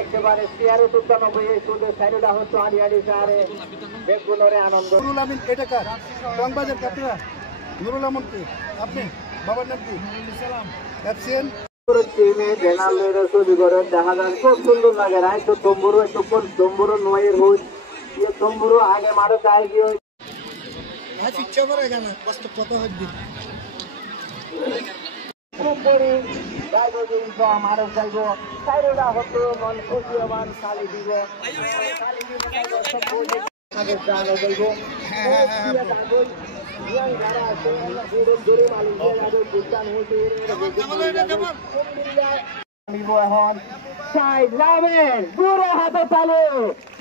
একেবারে 93 এই শুধু সাইডটা হচ্ছে আড়িয়াড়ি সারে বেগুনরে আনন্দ। নুরুল আমিন এটা কার টংবাজার কাটরা নুরুল আমিন কি আপনি বাবার নাম কি সালাম এফসিএন টিমে জেনারেল ছবি করে দেখা যায় খুব সুন্দর লাগে। রায় তো তম্বুরু একটু তম্বুরু নয়ের হুজ ये তম্বুরু আগে মারো চাই কি আজ ইচ্ছা করে কেন কষ্ট কত হদ্দি খুব বড়ি যাইবো কিন্তু আমারও যাইবো সাইডটা হতো মন খুশি হবান খালি দিব খালি দিব সব বলে আগে জানো যাইবো হ্যাঁ যারা আছে পুরো দূরে মালিক যাবে বুঝতাম হইছে নিব এখন সাইড লাভের দূরে হাতে তালে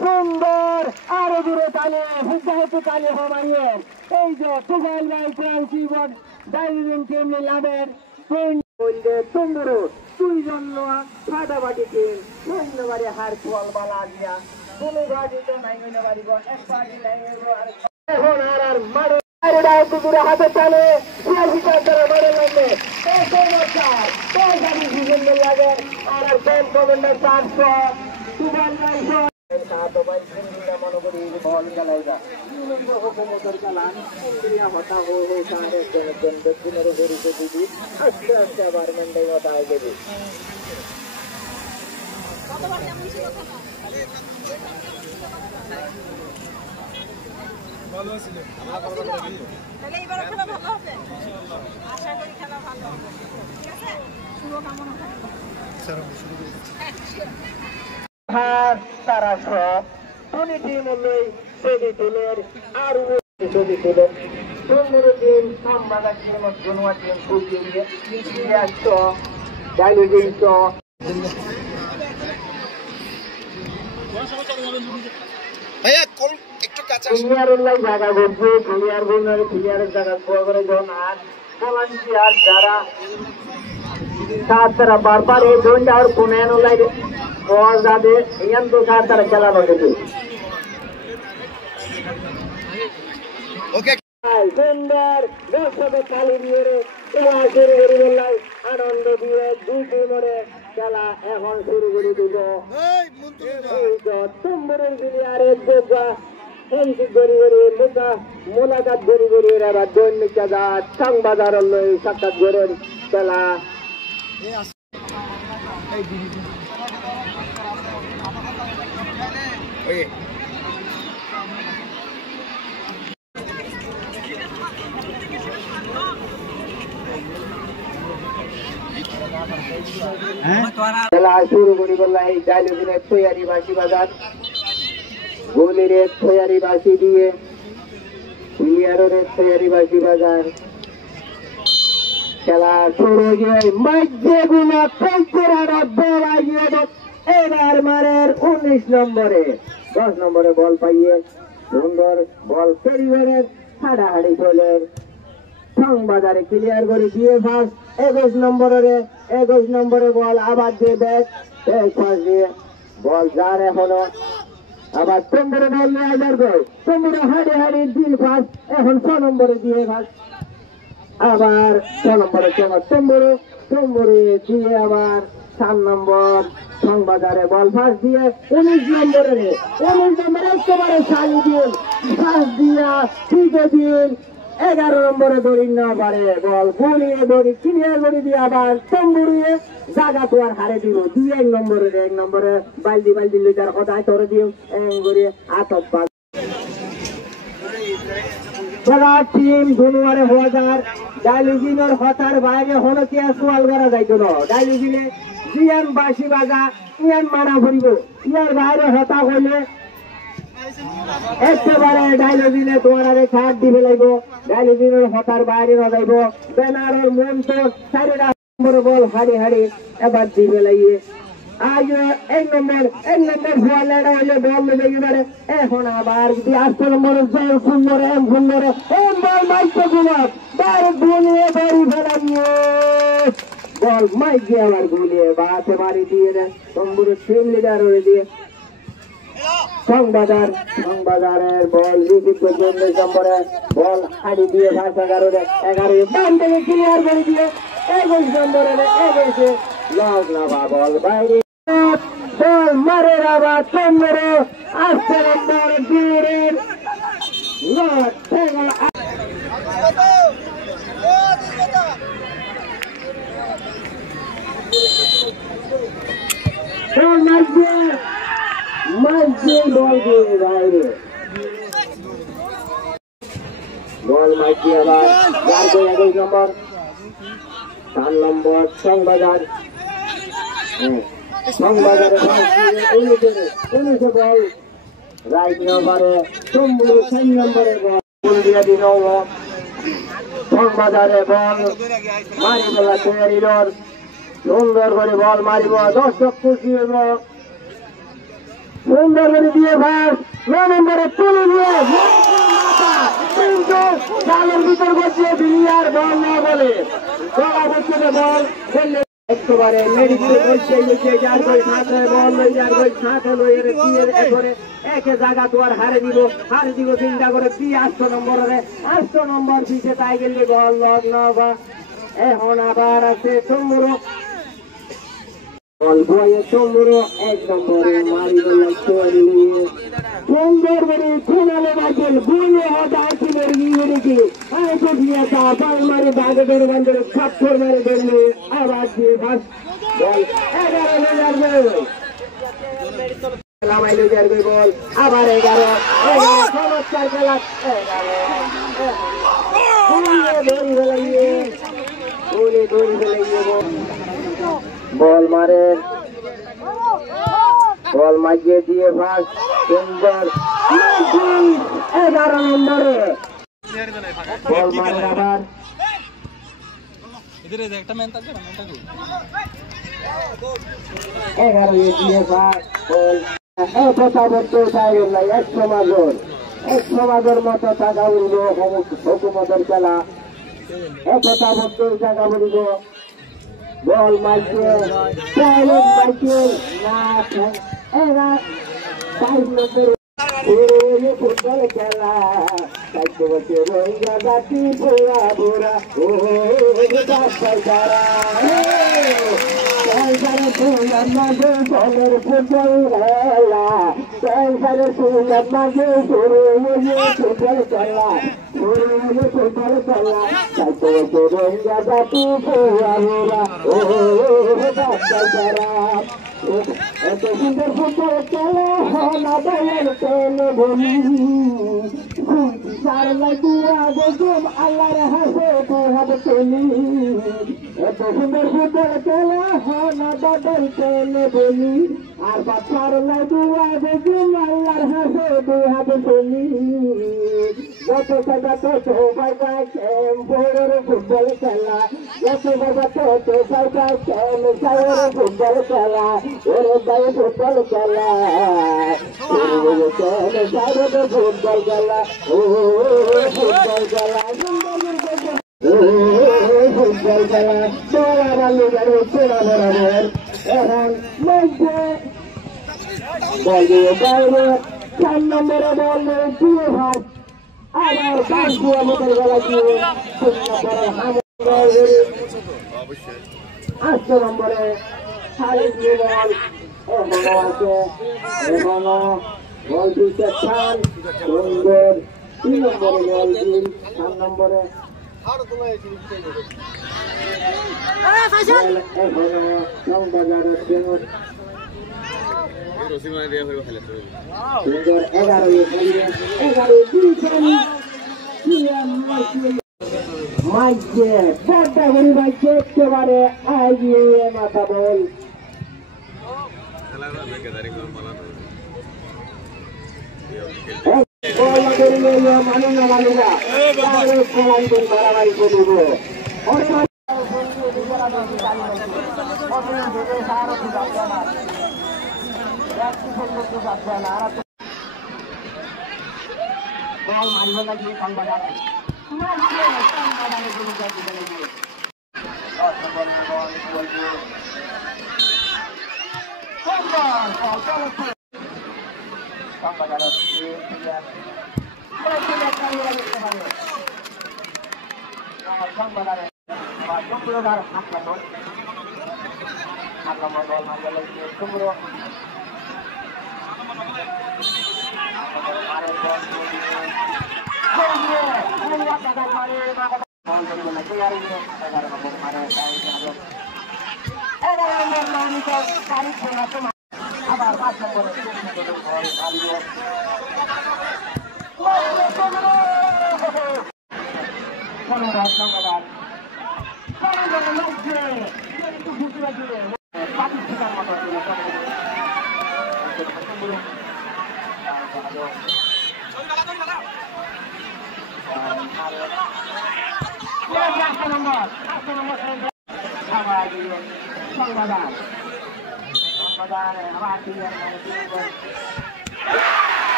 সুন্দর আরো দূরে তালে হুদ্দাহতে তালে হমাইয়ে এই যে টুগাইল ভাই ট্রান্সিবন ডাইভিং টিম লাভের বললে তুমরো দুইজন লোয়া ফাটাফাটি টিম ধন্যবাদে হার ফল বালা দিয়া কোনো গাড়িতে নাই হইনা পারিব এক পার্টি নাই হইব আর এখন আর মারো আরেডা দূরে হাতে তালে সিয়াসিটা করে মারে লাগে এই সমস্যার তো গাড়ি জীবন লাগে আর বেল কমান্ডার 400 সুবান 900 সাথে ভাই সিন্ডিয়া মনে করি বল খেলাইগা ইউনিয়ন হুকুমতের কালান ইন্ডিয়া হতা হয়ে সারে দেন দিনের গরিতে দিদি আস্তে আস্তে আবার মন্ডাই হতা হয়ে যাবে। কতবার কেমন ছিল কথা ভালো ছিল তাহলে এবারে খেলা ভালো হবে ইনশাআল্লাহ আশা করি খেলা ভালো হবে ঠিক আছে শুভকামনা থাকবে স্যার শুরু করুন হ্যাঁ তারা সব টনি টিম লই সেদি টিমের আর সেদি টিমের তোমরা টিম সামবাদা টিম জনওয়া টিম ফুল দিয়ে আসছো ডাইলুজিং তো ভাইয়া কল একটু কাছে প্লেয়ারের জায়গা করছে প্লেয়ারের জায়গা করে যখন আর ভলান্টিয়ার যারা তারা বারবার এই জোনটা আর কোনে নলাই বল যাবে ইয়ান তো তারা খেলা করবে ওকে সুন্দর দর্শকের তালি দিয়ে খেলা শুরু করে দিলাই আনন্দ দিয়ে দুই টিমের খেলা এখন শুরু করে দিব। এই তো তুমবুরের প্লেয়ারের দেখা হেন্সি গড়ি গড়ি মোলাকাত গড়ি গড়ি এরা দৈনিক সংবাদার লই সাক্ষাৎ গড়ের খেলা খেলা শুরু করি বললাই ডাইলুজিনের তৈয়ারি বাসি বাজার গোলের তৈয়ারি বাসি দিয়ে প্লেয়ারের তৈয়ারি বাসি বাজার খেলা শুরু হয়ে মাঝে গুলা এবার মারের 19 নম্বরে 10 নম্বরে বল পাইয়ে সুন্দর বল পরিবারের হাড়াহাড়ি চলে সংবাদারে ক্লিয়ার করে দিয়ে ফার্স্ট 21 নম্বরে বল আবার দিয়ে ব্যাক ফার্স্ট দিয়ে বল যার এখনো আবার তোমরা বল নিয়ে আবার গো তোমরা হাড়ি হাড়ি দিন ফার্স্ট এখন 6 নম্বরে দিয়ে ফার্স্ট আবার 6 নম্বরে তোমরা দিয়ে আবার 7 নম্বর সংবাদারে বল ফার্স্ট দিয়ে 19 নম্বরে একেবারে সালি দিন ফার্স্ট দিয়া ঠিক দিন 11 নম্বরে দড়ি না পারে বল গুলিয়ে দড়ি ক্লিয়ার করে দিয়ে আবার তম্বুরিয়ে জায়গা তো আর হারে দিব 1 নম্বরে বালদি লিটার কথা ধরে দিও করে আতপ খেলা টিম দুনুয়ারে হওয়া যার ডাইলুজিনের হতার বাইরে হলো কি আর সোয়াল করা যাইতো না ডাইলুজিনে জিয়ান বাসি বাজা ইয়ান মারা ভরিব ইয়ার বাইরে হতা হইলে একেবারে ডাইলুজিনে তোমার খাট দিবে লাগব ডাইলুজিনের হতার বাইরে না যাইব বেনারের মন তো 4 নম্বর বল হাড়ি এবার দিবে লাগিয়ে আজ 1 নম্বর ফুয়ালেরা হইলে বল লেগে পারে এখন আবার 8 নম্বরে সুন্দর বল মাইকে গুলাব ডাইরেক্ট গুলিয়ে বাড়ি ফেলাইয়ে বল মাইকে আবার গুলিয়ে বাতে বাড়ি দিয়ে দেন তম্বুরের টিম লিডার হয়ে দিয়ে সংবাদারের বল লিখিত 19 নম্বরে বল হাড়ি দিয়ে 11 বাম থেকে ক্লিয়ার করে দিয়ে 21 নম্বরে বল বাইরে বল বারের আবার 15 8 নম্বর দূরের লট ঠেঙ্গা বল মাইকি আবার 11 নম্বর 4 নম্বর সংবাজার সংবাজারে বল রাইট নম্বরে 6 নম্বরে বল দিয়ে দিল সংবাজারে বল মারি বলা তৈরি সুন্দর করে বল মারিব দর্শক খুশি হইব সুন্দর করে দিয়ে ভাস 9 নম্বরে তুলে দিয়ে কিন্তু জালের ভিতর বসিয়ে বিলিয়ার বল না বলে গলা বসিয়ে বল বললে একেবারে মেডিকেল বসে গেছে যার কই সাথে বল লই যার কই সাথে লই এর দিয়ে একবারে একে জায়গা তো আর হারে দিব চিন্তা করে 8 নম্বরে 8 নম্বর দিতে তাই গেলে বল লগ্ন বা এখন আবার আছে তোমরা বল বয়ে তোমরা 1 নম্বরে মারি বল তৈরি সুন্দর করে খুনালে বাজেল গুলে হটা ছিলের নিয়ে কি আরে তো দিয়া তা পাল মারে দাগে ধরে বন্ধরে ছাত্র মারে ধরলে আবার দিয়ে বাস বল 11 যাবে লামাইলো যাবে বল আবার 11 চমৎকার খেলা 11 দৌড়ে বল মারে বল মাঝিয়ে দিয়ে ভাস সুন্দর 11 নম্বরে বল মারে আবার একটা মেন থাকে না মেনটা কি 11 দিয়ে ভাস বল কথা বলতে চাই না 100 মাগর মতো টাকা উঠব হুকুমতের খেলা কথা বলতে টাকা উঠব বল মাইকে না এরা 5 নম্বর ফুটবল খেলা 4 বছর রোজা বাতি ভোরা ভোরা ও বাচ্চারা সংসারে ফুলের মাঝে বলের ফুটবল খেলা সংসারে ফুলের মাঝে শুরু হয়ে ফুটবল খেলা ফুটবল খেলা 4 বছর রোজা বাতি ভোরা ভোরা ও বাচ্চারা এত সুন্দর ফুটবল খেলা হলা বলের খেলে বলি সার লাগুয়া গজম আল্লাহর হাসে তোহাব চলি এত সুন্দর ফুটবল খেলা হলা বদল খেলে বলি আর বাচ্চার লাগুয়া গজম আল্লাহর হাসে তোহাব চলি যত সাদা তত বাবা খেম বড়র ফুটবল খেলা যত বাবা তত বাবা খেম সাওয়ার ফুটবল খেলা ওরে ভাই ফুটবল খেলা ওরে খেম সাওয়ার ফুটবল খেলা ও ফুটবল খেলা ফুটবল খেলা তোরা ভালো জানো তোরা বরাবর এখন মধ্যে বল দিয়ে বাইরে 4 নম্বরে বল দিয়ে ভাই আবার 5 দিয়ে মোটর গলা দিয়ে 8 নম্বরে খালিদ বল এখনো বল দিতে চান সুন্দর 3 নম্বরে বল দিন 4 নম্বরে এখনো সংবাজারের সুন্দর 11 মাইকে পর্দা করি মাইকে একেবারে আগিয়ে মাথা বল মানু না মানুরা মারামারি করব বল মানব লাগি সংবাদ আবার 5 নম্বরে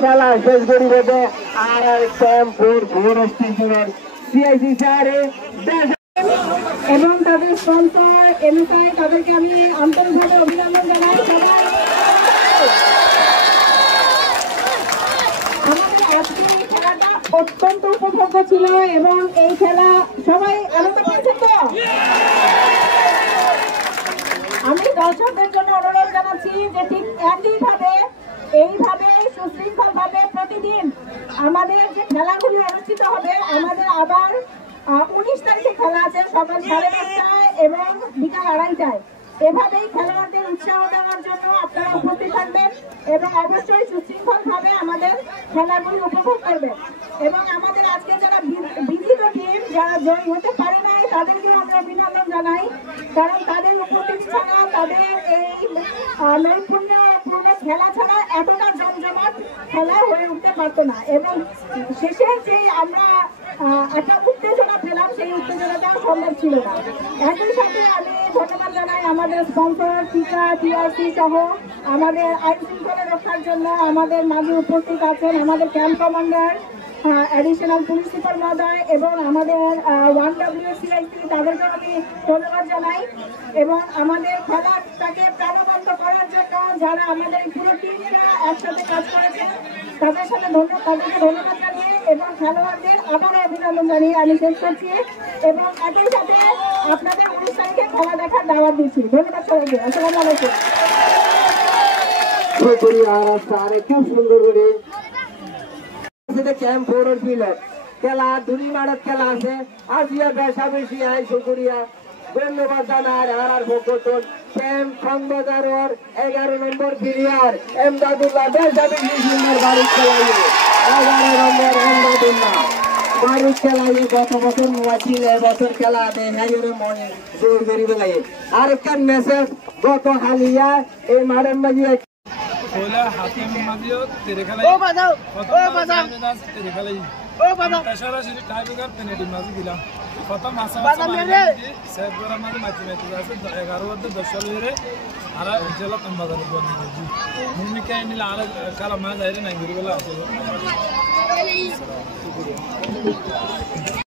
খেলা শেষ করি দেবে আর শ্যামপুর ভোর স্টেশনের সিআইসি স্যারে এবং তাদের স্পন্সর এমএসআই তাদেরকে আমি আন্তরিকভাবে অভিনন্দন জানাই। সবাই আমাদের আজকে এই খেলাটা অত্যন্ত উপভোগ্য ছিল এবং এই খেলা সবাই আনন্দ পেয়েছেন তো। আমি দর্শকদের জন্য অনুরোধ জানাচ্ছি যে ঠিক একইভাবে এইভাবে সুশৃঙ্খলভাবে প্রতিদিন আমাদের যে খেলাগুলি অনুষ্ঠিত হবে, আমাদের আবার 19 তারিখে খেলা আছে সকাল 5:30টায় এবং বিকাল 2:30টায়। এভাবেই খেলোয়াড়দের উৎসাহ দেওয়ার জন্য আপনারা উপস্থিত থাকবেন এবং অবশ্যই সুশৃঙ্খলভাবে আমাদের খেলাগুলি উপভোগ করবেন। এবং আমাদের আজকে যারা বিজিত টিম যারা জয়ী হতে পারে নাই তাদেরকে আমরা অভিনন্দন জানাই, কারণ তাদের উপস্থিত ছাড়া, তাদের এই নৈপুণ্যপূর্ণ খেলা ছাড়া এতটা জমজমাট খেলা হয়ে উঠতে পারতো না। এবং শেষে যে আমরা একটা উত্তেজনা পেলাম, সেই উত্তেজনাটা সম্ভব ছিল না। একই সাথে আমি ধন্যবাদ জানাই আমাদের স্পন্সর টিকা, টিআরসি সহ আমাদের আইন শৃঙ্খলা রক্ষার জন্য আমাদের মাঝে উপস্থিত আছেন আমাদের camp commander, additional police super মহোদয় এবং আমাদের 1WCIC, তাদেরকেও আমি ধন্যবাদ জানাই। এবং আমাদের খেলাটাকে প্রাণবন্ত করার জন্য যারা আমাদের পুরো টিমটা একসাথে কাজ করেছেন, তাদেরকে ধন্যবাদ জানিয়ে এবং খেলোয়াড়দের আবারও অভিনন্দন জানিয়ে আমি শেষ করছি। এবং একই সাথে আপনাদের 19 তারিখে খেলা দেখার দাওয়াত দিচ্ছি। ধন্যবাদ সবাইকে। আসসালামু আলাইকুম। খুব সুন্দর করে ক্যাম্প ফোর পিলর খেলা, দুই মাঠের খেলা আছে। আজিয়া বেশা বেশি আই শুকুরিয়া ধন্যবাদ জানার আর ভোকতন ক্যাম্প সংবাদার 11 নম্বর প্লেয়ার এমদাদুল্লাহ বেশা বেশি সুন্দর বাড়ি খেলাইয়ে 11 নম্বর এমদাদুল্লাহ বাড়ি খেলাইয়ে গত বছর মোয়াছিল, এবছর খেলা দেয় মনে জোর করি বেলাই। আরেকটা মেসেজ গত হালিয়া এই মাঠের মাঝে Hola, hakim madio tere khalai. ও বাজাও, ও বাজাও, tere khalai. ও বাজাও। Tashara shiri tiebreaker penalty mazi dila. Prothom masa বাজাও মেরে। set gora mazi match আছে 11 ওভারে 10 বল হইরে আর জেলা কম বাজার বল নিজি ভূমিকা নিলা আর কালা মাছ আইরে নাই গরিবলা আছে।